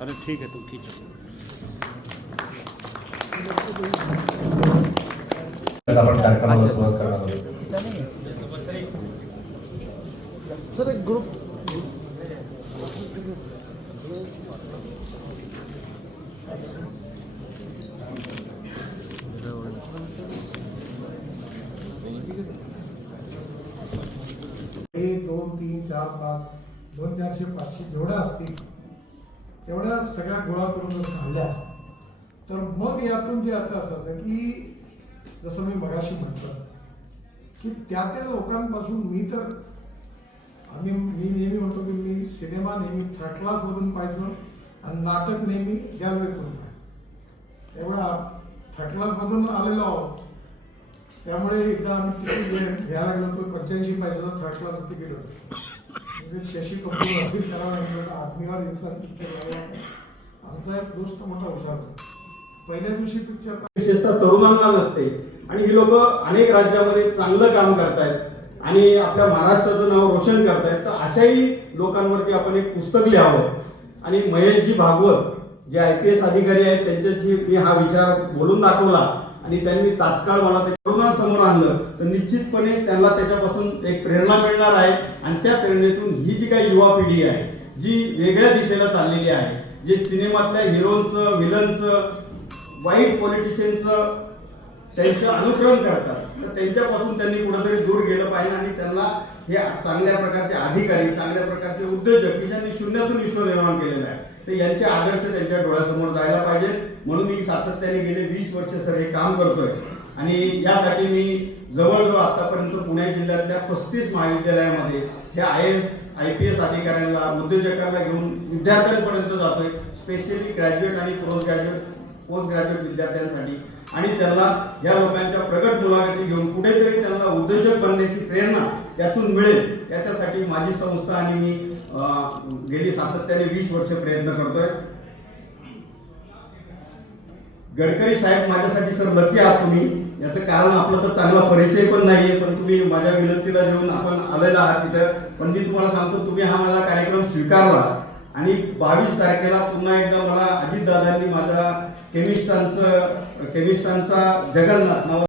अरे ठीक है तुम खींचो सर एक ग्रुप Thank you. चार पाच दोन चारशे पाचशे जेवढ्या असतील तेवढ्या सगळ्या गोळा करून जर तर मग यातून जे आता असतं की जसं मी मगाशी म्हटलं की त्या त्या लोकांपासून मी तर आम्ही मी नेहमी म्हणतो की मी सिनेमा नेहमी थर्ड क्लासमधून पाहायचो आणि नाटक नेहमी गॅलरीतून पाहायचो. एवढा थर्ड क्लासमधून आलेलो आहोत. त्यामुळे एकदा आम्ही तिकीट घ्यायला गेलो होतो पंच्याऐंशी पैशाचं थर्ड क्लास तिकीट होतं. म्हणजे शशी कपूर अब्दुल करावं आदमीवर पिक्चर आमचा एक दोस्त मोठा हुशार होता. पहिल्या दिवशी पिक्चर विशेषतः तरुणांना नसते. आणि ही लोक अनेक राज्यामध्ये चांगलं काम करतायत. आणि आपल्या महाराष्ट्राचं नाव रोशन करतायत. तर अशाही लोकांवरती आपण एक पुस्तक लिहावं. आणि महेशजी भागवत जे आय पी एस अधिकारी आहेत त्यांच्याशी मी हा विचार बोलून दाखवला. आणि त्यांनी तात्काळ मला ते तरुणांसमोर आणलं तर निश्चितपणे त्यांना त्याच्यापासून एक प्रेरणा मिळणार आहे. आणि त्या प्रेरणेतून ही जी काही युवा पिढी आहे जी वेगळ्या दिशेला चाललेली आहे जे सिनेमातल्या हिरोंचं विलनचं वाईट पॉलिटिशियनचं त्यांचं अनुकरण करतात तर त्यांच्यापासून त्यांनी कुठेतरी दूर गेलं पाहिजे आणि त्यांना हे चांगल्या प्रकारचे अधिकारी चांगल्या प्रकारचे उद्योजक की ज्यांनी शून्यातून विश्व निर्माण केलेलं आहे तर यांचे आदर्श त्यांच्या डोळ्यासमोर सातत्याने गेले वीस वर्ष सर हे काम करतोय. आणि यासाठी मी जवळजवळ आतापर्यंत पुणे जिल्ह्यातल्या पस्तीस महाविद्यालयामध्ये हे I S I P S अधिकाऱ्यांना उद्योजकांना घेऊन विद्यार्थ्यांपर्यंत जातोय. स्पेशली ग्रॅज्युएट आणि पोस्ट ग्रॅज्युएट पोस्ट ग्रॅज्युएट विद्यार्थ्यांसाठी. आणि त्यांना या लोकांच्या प्रगट मुलाखती घेऊन कुठेतरी त्यांना उद्योजक बनण्याची प्रेरणा यातून मिळेल. याच्यासाठी माझी संस्था आणि मी अं, गेली सातत्याने वीस वर्ष प्रयत्न करतोय. गडकरी साहेब माझ्यासाठी सर बसले आहात तुम्ही. याचं कारण आपलं तर चांगला परिचय पण नाहीये पण तुम्ही माझ्या विनंतीला देऊन आपण आलेला आहात तिथं. पण मी तुम्हाला सांगतो तुम्ही हा माझा कार्यक्रम स्वीकारला. आणि बावीस तारखेला पुन्हा एकदा मला अजित दादांनी माझा केमिस्टांचं केमिस्टांचा जगन्नाथ नाव